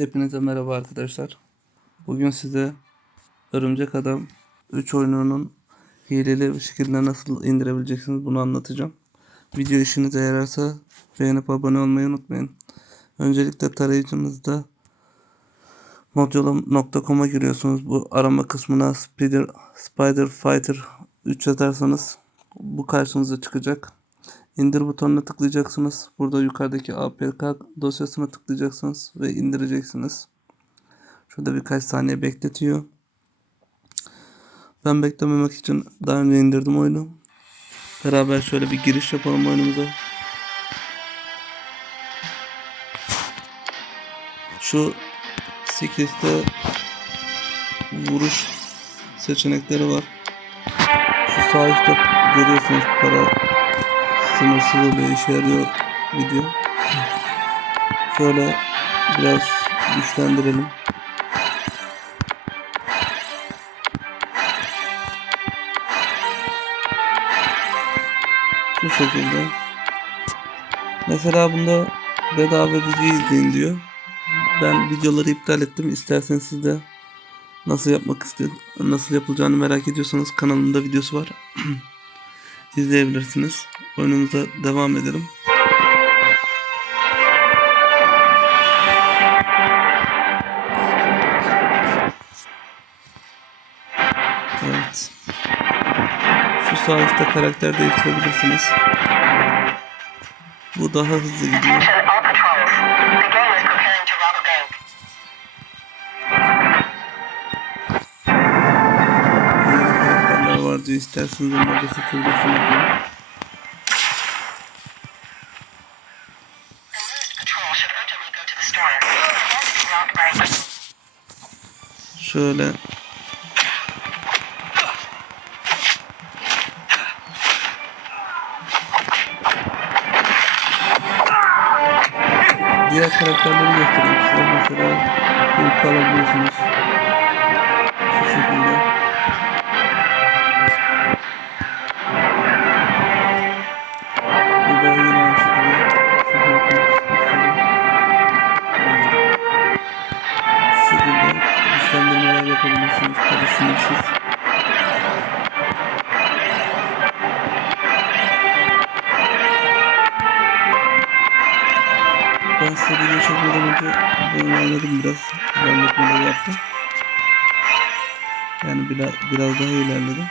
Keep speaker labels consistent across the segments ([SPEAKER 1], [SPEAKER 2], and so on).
[SPEAKER 1] Hepinize merhaba arkadaşlar. Bugün size Örümcek Adam 3 oyununun hileli bir şekilde nasıl indirebileceksiniz bunu anlatacağım. Video işinize yararsa beğenip abone olmayı unutmayın. Öncelikle tarayıcınızda modyolum.com'a giriyorsunuz. Bu arama kısmına Spider, Spider Fighter 3 yazarsanız bu karşınıza çıkacak. İndir butonuna tıklayacaksınız. Burada yukarıdaki APK dosyasına tıklayacaksınız ve indireceksiniz. Şurada birkaç saniye bekletiyor. Ben beklememek için daha önce indirdim oyunu. Beraber şöyle bir giriş yapalım oyunumuza. Şu 8'de vuruş seçenekleri var. Şu sağ üstte görüyorsunuz para sınırsız oluyor işe yarıyor video. Şöyle biraz güçlendirelim. Şu şekilde. Mesela bunda bedava video izleyin diyor. Ben videoları iptal ettim. İsterseniz siz de nasıl yapmak istedim, nasıl yapılacağını merak ediyorsanız kanalımda videosu var. izleyebilirsiniz. Oyunumuza devam edelim. Evet. Şu sağ karakter değiştirebilirsiniz. Bu daha hızlı gidiyor. Karakterler var diyor. İsterseniz onları da sıfırlasın diyor. Şöyle Diğer karakterleri göstereyim size. Mesela Hulk alabiliyorsunuz. Yapabilirsiniz. Tabii sınırsız. Ben size video çekmeden önce bunu oynadım biraz. Halletmeleri yaptım. Yani biraz, biraz daha ilerledim.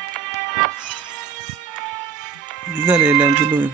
[SPEAKER 1] Güzel eğlenceli oyun.